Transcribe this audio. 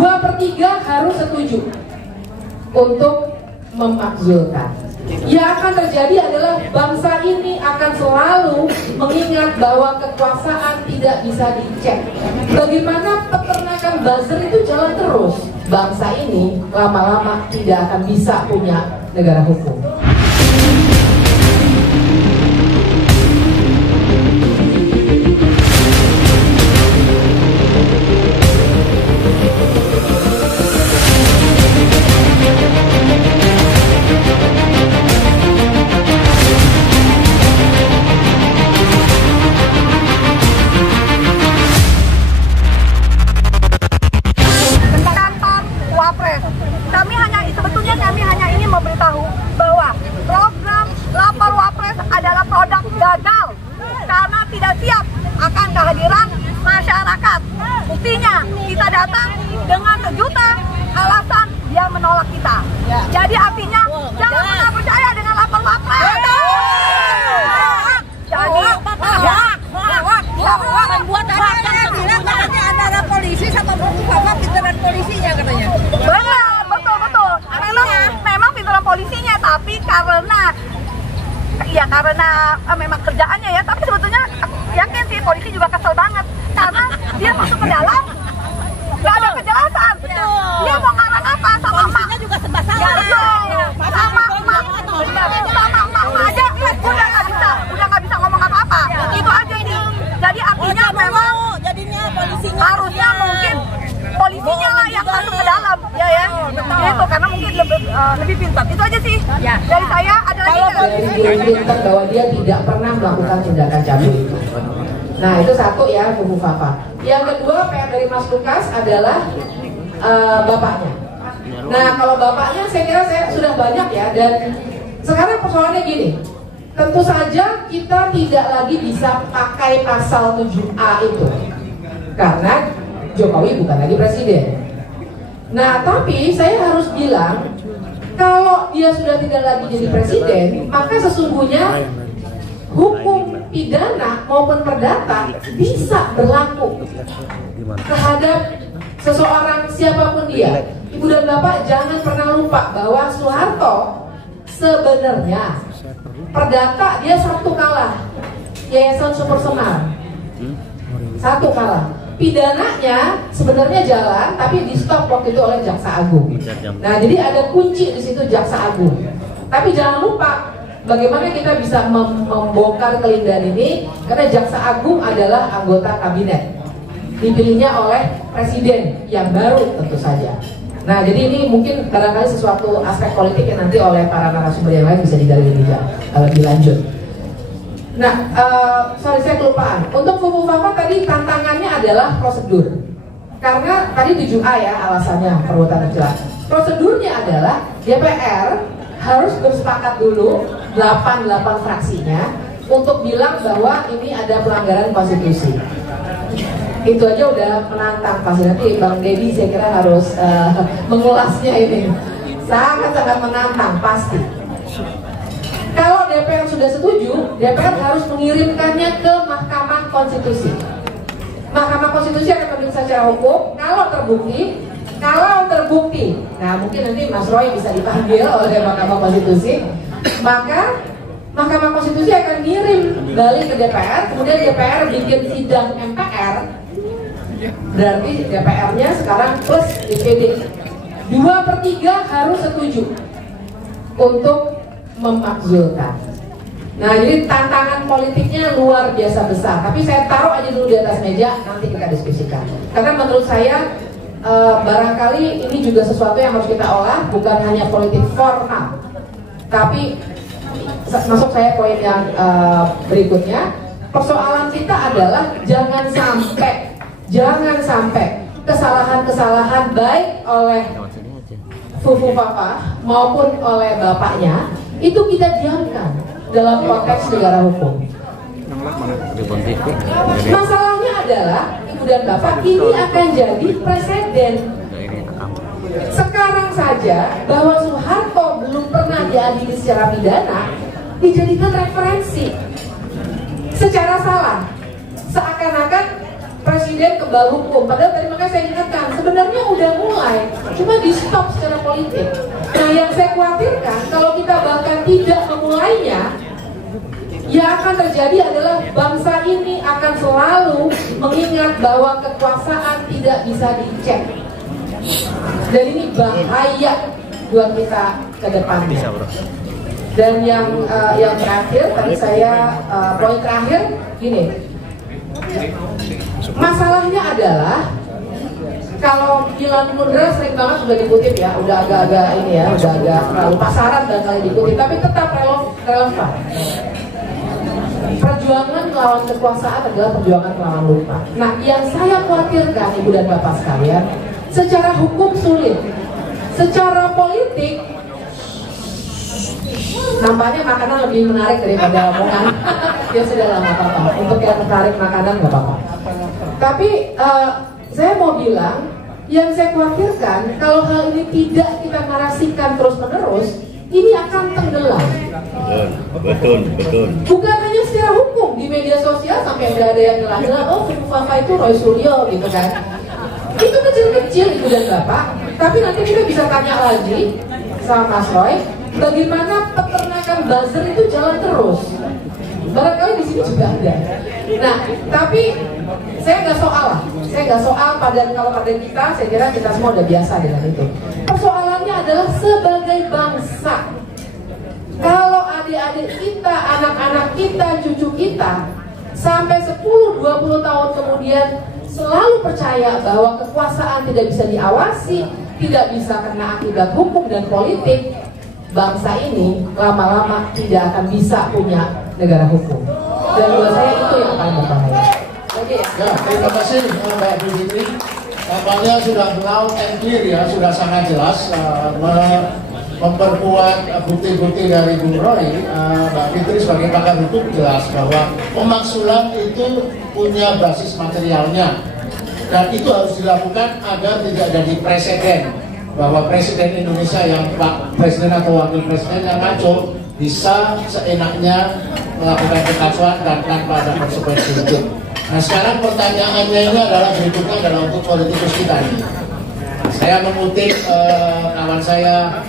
2/3 harus setuju untuk memakzulkan. Yang akan terjadi adalah bangsa ini akan selalu mengingat bahwa kekuasaan tidak bisa dicek. Bagaimana peternakan buzzer itu jalan terus, bangsa ini lama-lama tidak akan bisa punya negara hukum. Kami hanya ingin memberitahu bahwa program lapor Wapres adalah produk gagal karena tidak siap akan kehadiran masyarakat. Buktinya kita datang dengan sejuta alasan dia menolak kita. Jadi artinya jangan pernah percaya dengan lapor Wapres. Jadi buat katanya antara polisi sama bapak pinteran polisinya katanya. Betul. Memang pinteran polisinya, tapi karena memang kerjaannya ya, tapi sebetulnya aku yakin sih polisi juga kesel banget karena dia masuk ke dalam nggak ada kejelasan. Dia mau ngarang apa sama polisinya juga serba salah. Sama emak aja udah nggak bisa ngomong apa-apa. Itu aja nih. Jadi artinya memang jadinya polisinya harusnya mungkin polisinya lah yang masuk ke dalam ya itu karena mungkin lebih pintar. Itu aja sih dari saya. Ada lagi pintar bahwa dia tidak pernah melakukan tindakan cabul itu. Nah itu satu ya, Bu Fafa. Yang kedua PR dari Mas Lukas adalah bapaknya. Nah kalau bapaknya saya kira saya sudah banyak ya, dan sekarang persoalannya gini, tentu saja kita tidak lagi bisa pakai pasal 7A itu karena Jokowi bukan lagi presiden. Nah tapi saya harus bilang, kalau dia sudah tidak lagi jadi presiden, maka sesungguhnya hukum pidana maupun perdata bisa berlaku terhadap seseorang siapapun dia. Ibu dan Bapak jangan pernah lupa bahwa Soeharto sebenarnya perdata dia 1 kalah, Yayasan Sumber Semar 1 kalah. Pidananya sebenarnya jalan, tapi di stop waktu itu oleh Jaksa Agung. Nah, jadi ada kunci di situ Jaksa Agung. Tapi jangan lupa bagaimana kita bisa membongkar kelindahan ini, karena Jaksa Agung adalah anggota kabinet, dipilihnya oleh presiden yang baru tentu saja. Nah, jadi ini mungkin barangkali sesuatu aspek politik yang nanti oleh para narasumber yang lain bisa digali lebih lanjut. Nah, sorry saya kelupaan. Untuk Bu Fafa tadi tantangannya adalah prosedur. Karena tadi 7A ya alasannya perbuatan tercela. Prosedurnya adalah DPR harus bersepakat dulu 8 fraksinya untuk bilang bahwa ini ada pelanggaran konstitusi. Itu aja udah menantang pasti. Nanti Bang Deddy saya kira harus mengulasnya ini. Sangat-sangat menantang pasti. Kalau DPR sudah setuju, DPR harus mengirimkannya ke Mahkamah Konstitusi. Mahkamah Konstitusi akan memeriksa secara hukum. Kalau terbukti, nah mungkin nanti Mas Roy bisa dipanggil oleh Mahkamah Konstitusi, maka Mahkamah Konstitusi akan ngirim balik ke DPR. Kemudian DPR bikin sidang MPR. Berarti DPR-nya sekarang plus DPD 2/3 harus setuju untuk memakzulkan. Nah, jadi tantangan politiknya luar biasa besar. Tapi saya taruh aja dulu di atas meja, nanti kita diskusikan. Karena menurut saya barangkali ini juga sesuatu yang harus kita olah, bukan hanya politik formal. Tapi masuk saya poin yang berikutnya. Persoalan kita adalah jangan sampai kesalahan-kesalahan baik oleh Fufu Papa maupun oleh bapaknya itu kita diamkan dalam konteks negara hukum. Masalahnya adalah Ibu dan Bapak, ini akan jadi presiden. Sekarang saja bahwa Soeharto belum pernah diadili secara pidana dijadikan referensi secara salah, seakan-akan presiden kebal hukum. Padahal tadi makanya saya ingatkan, sebenarnya udah mulai dimulai, cuma di stop secara politik. Nah, yang saya khawatirkan kalau kita bahkan tidak memulainya, yang akan terjadi adalah bangsa ini akan selalu mengingat bahwa kekuasaan tidak bisa dicek. Dan ini bahaya buat kita ke depannya. Dan yang terakhir, tadi saya poin terakhir gini, masalahnya adalah kalau Milan Kundera sering banget sudah dikutip ya, udah agak-agak ini ya, udah agak terlalu pasaran dan kali dikutip, tapi tetap relevan. Perjuangan melawan kekuasaan adalah perjuangan melawan lupa. Nah, yang saya khawatirkan Ibu dan Bapak sekalian, secara hukum sulit, secara politik nampaknya makanan lebih menarik daripada omongan. Ya sudah lah, nggak apa-apa. Untuk yang tertarik makanan nggak apa-apa. Tapi saya mau bilang, yang saya khawatirkan kalau hal ini tidak kita narasikan terus-menerus, ini akan tenggelam. Betul. Bukan hanya secara hukum, di media sosial sampai ada yang ngelah-ngelah, oh Fufu Fafa itu Roy Suryo gitu kan. Itu kecil-kecil Ibu dan Bapak, tapi nanti kita bisa tanya lagi sama Mas Roy, bagaimana peternakan buzzer itu jalan terus. Barangkali di sini juga ada. Nah, tapi saya nggak soal kalau pada kita, saya kira kita semua udah biasa dengan itu. Persoalannya adalah sebagai bangsa. Kalau adik-adik kita, anak-anak kita, cucu kita sampai 10-20 tahun kemudian selalu percaya bahwa kekuasaan tidak bisa diawasi, tidak bisa kena akibat hukum dan politik, bangsa ini lama-lama tidak akan bisa punya negara hukum. Dan buat saya itu yang paling berbahaya. Oke ya. Ya, terima kasih Mbak Bu Fitri. Tampaknya sudah loud and clear ya, sudah sangat jelas memperkuat bukti-bukti dari Bung Roy. Mbak Fitri sebagai pakar hukum jelas bahwa pemaksulan itu punya basis materialnya, dan itu harus dilakukan agar tidak jadi presiden bahwa presiden Indonesia yang Pak Presiden atau Wakil Presiden yang ngaco bisa seenaknya melakukan kekacauan dan tanpa ada konsekuensi hukum. Nah, sekarang pertanyaannya ini adalah berikutnya adalah untuk politikus kita ini. Saya mengutip kawan saya